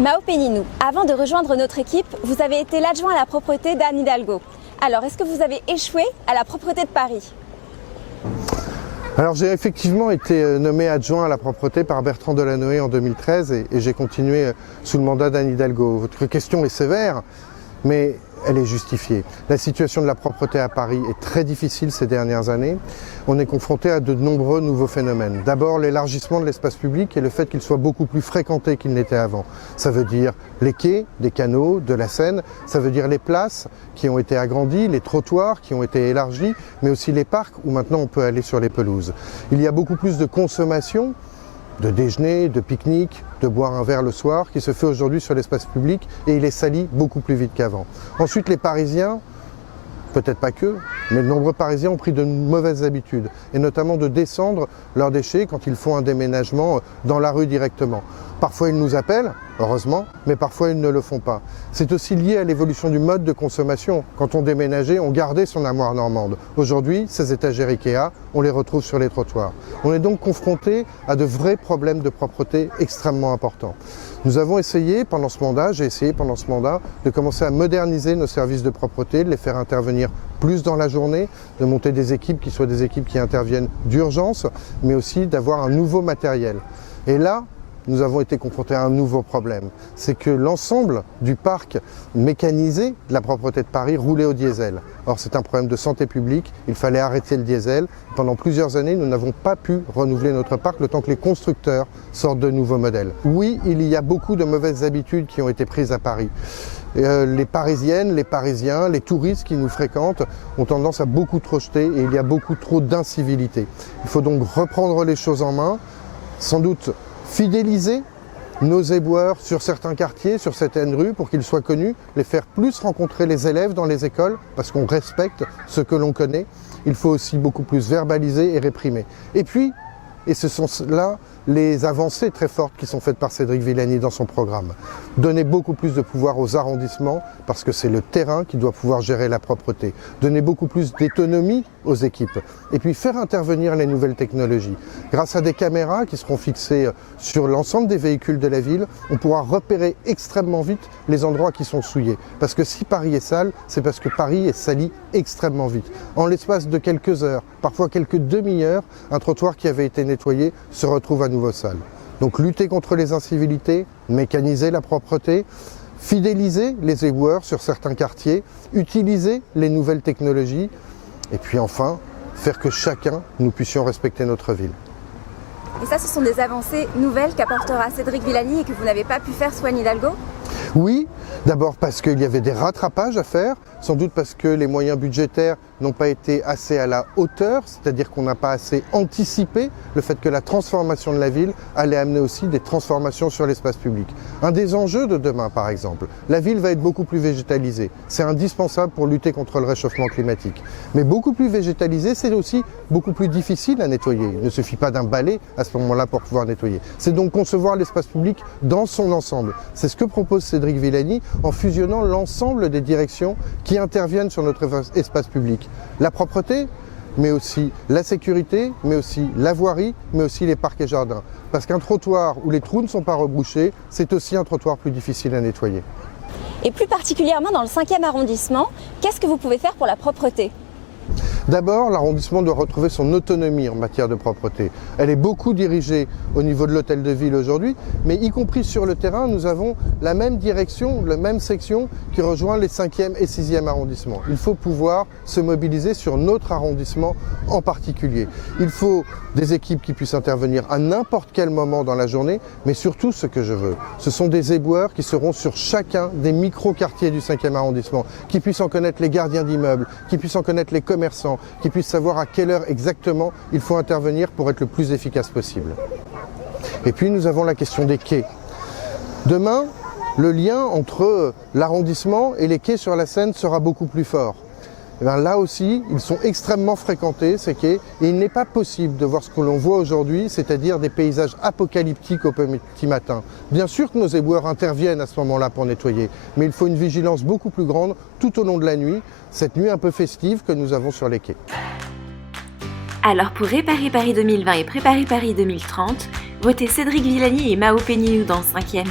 Mao Péninou, avant de rejoindre notre équipe, vous avez été l'adjoint à la propreté d'Anne Hidalgo. Alors, est-ce que vous avez échoué à la propreté de Paris ? Alors j'ai effectivement été nommé adjoint à la propreté par Bertrand Delanoë en 2013 et j'ai continué sous le mandat d'Anne Hidalgo. Votre question est sévère, mais elle est justifiée. La situation de la propreté à Paris est très difficile ces dernières années. On est confronté à de nombreux nouveaux phénomènes. D'abord l'élargissement de l'espace public et le fait qu'il soit beaucoup plus fréquenté qu'il n'était avant. Ça veut dire les quais, des canaux, de la Seine, ça veut dire les places qui ont été agrandies, les trottoirs qui ont été élargis, mais aussi les parcs où maintenant on peut aller sur les pelouses. Il y a beaucoup plus de consommation, de déjeuner, de pique-nique, de boire un verre le soir, qui se fait aujourd'hui sur l'espace public et il est sali beaucoup plus vite qu'avant. Ensuite, les Parisiens, peut-être pas que, mais de nombreux Parisiens ont pris de mauvaises habitudes, et notamment de descendre leurs déchets quand ils font un déménagement dans la rue directement. Parfois ils nous appellent, heureusement, mais parfois ils ne le font pas. C'est aussi lié à l'évolution du mode de consommation. Quand on déménageait, on gardait son armoire normande. Aujourd'hui, ces étagères Ikea, on les retrouve sur les trottoirs. On est donc confronté à de vrais problèmes de propreté extrêmement importants. Nous avons essayé pendant ce mandat, j'ai essayé pendant ce mandat, de commencer à moderniser nos services de propreté, de les faire intervenir plus dans la journée, de monter des équipes qui soient des équipes qui interviennent d'urgence, mais aussi d'avoir un nouveau matériel. Et là, nous avons été confrontés à un nouveau problème. C'est que l'ensemble du parc mécanisé de la propreté de Paris roulait au diesel. Or, c'est un problème de santé publique, il fallait arrêter le diesel. Pendant plusieurs années, nous n'avons pas pu renouveler notre parc le temps que les constructeurs sortent de nouveaux modèles. Oui, il y a beaucoup de mauvaises habitudes qui ont été prises à Paris. Les Parisiennes, les Parisiens, les touristes qui nous fréquentent ont tendance à beaucoup trop jeter et il y a beaucoup trop d'incivilité. Il faut donc reprendre les choses en main, sans doute fidéliser nos éboueurs sur certains quartiers, sur certaines rues pour qu'ils soient connus, les faire plus rencontrer les élèves dans les écoles parce qu'on respecte ce que l'on connaît. Il faut aussi beaucoup plus verbaliser et réprimer. Et puis, et ce sont là les avancées très fortes qui sont faites par Cédric Villani dans son programme. Donner beaucoup plus de pouvoir aux arrondissements parce que c'est le terrain qui doit pouvoir gérer la propreté. Donner beaucoup plus d'autonomie aux équipes. Et puis faire intervenir les nouvelles technologies. Grâce à des caméras qui seront fixées sur l'ensemble des véhicules de la ville, on pourra repérer extrêmement vite les endroits qui sont souillés. Parce que si Paris est sale, c'est parce que Paris est sali extrêmement vite. En l'espace de quelques heures, parfois quelques demi-heures, un trottoir qui avait été nettoyé se retrouve à nouveau sale. Donc lutter contre les incivilités, mécaniser la propreté, fidéliser les éboueurs sur certains quartiers, utiliser les nouvelles technologies et puis enfin faire que chacun nous puissions respecter notre ville. Et ça, ce sont des avancées nouvelles qu'apportera Cédric Villani et que vous n'avez pas pu faire sous Anne Hidalgo ? Oui, d'abord parce qu'il y avait des rattrapages à faire, sans doute parce que les moyens budgétaires n'ont pas été assez à la hauteur, c'est-à-dire qu'on n'a pas assez anticipé le fait que la transformation de la ville allait amener aussi des transformations sur l'espace public. Un des enjeux de demain, par exemple, la ville va être beaucoup plus végétalisée. C'est indispensable pour lutter contre le réchauffement climatique. Mais beaucoup plus végétalisée, c'est aussi beaucoup plus difficile à nettoyer. Il ne suffit pas d'un balai à ce moment-là pour pouvoir nettoyer. C'est donc concevoir l'espace public dans son ensemble. C'est ce que propose Cédric Villani en fusionnant l'ensemble des directions qui interviennent sur notre espace public. La propreté, mais aussi la sécurité, mais aussi la voirie, mais aussi les parcs et jardins. Parce qu'un trottoir où les trous ne sont pas rebouchés, c'est aussi un trottoir plus difficile à nettoyer. Et plus particulièrement dans le 5e arrondissement, qu'est-ce que vous pouvez faire pour la propreté ? D'abord, l'arrondissement doit retrouver son autonomie en matière de propreté. Elle est beaucoup dirigée au niveau de l'hôtel de ville aujourd'hui, mais y compris sur le terrain, nous avons la même direction, la même section qui rejoint les 5e et 6e arrondissements. Il faut pouvoir se mobiliser sur notre arrondissement en particulier. Il faut des équipes qui puissent intervenir à n'importe quel moment dans la journée, mais surtout ce que je veux, ce sont des éboueurs qui seront sur chacun des micro-quartiers du 5e arrondissement, qui puissent en connaître les gardiens d'immeubles, qui puissent en connaître les commerçants, qui puissent savoir à quelle heure exactement il faut intervenir pour être le plus efficace possible. Et puis nous avons la question des quais. Demain, le lien entre l'arrondissement et les quais sur la Seine sera beaucoup plus fort. Et bien là aussi, ils sont extrêmement fréquentés, ces quais, et il n'est pas possible de voir ce que l'on voit aujourd'hui, c'est-à-dire des paysages apocalyptiques au petit matin. Bien sûr que nos éboueurs interviennent à ce moment-là pour nettoyer, mais il faut une vigilance beaucoup plus grande tout au long de la nuit, cette nuit un peu festive que nous avons sur les quais. Alors pour Réparer Paris 2020 et Préparer Paris 2030, votez Cédric Villani et Mao Péninou dans le 5e.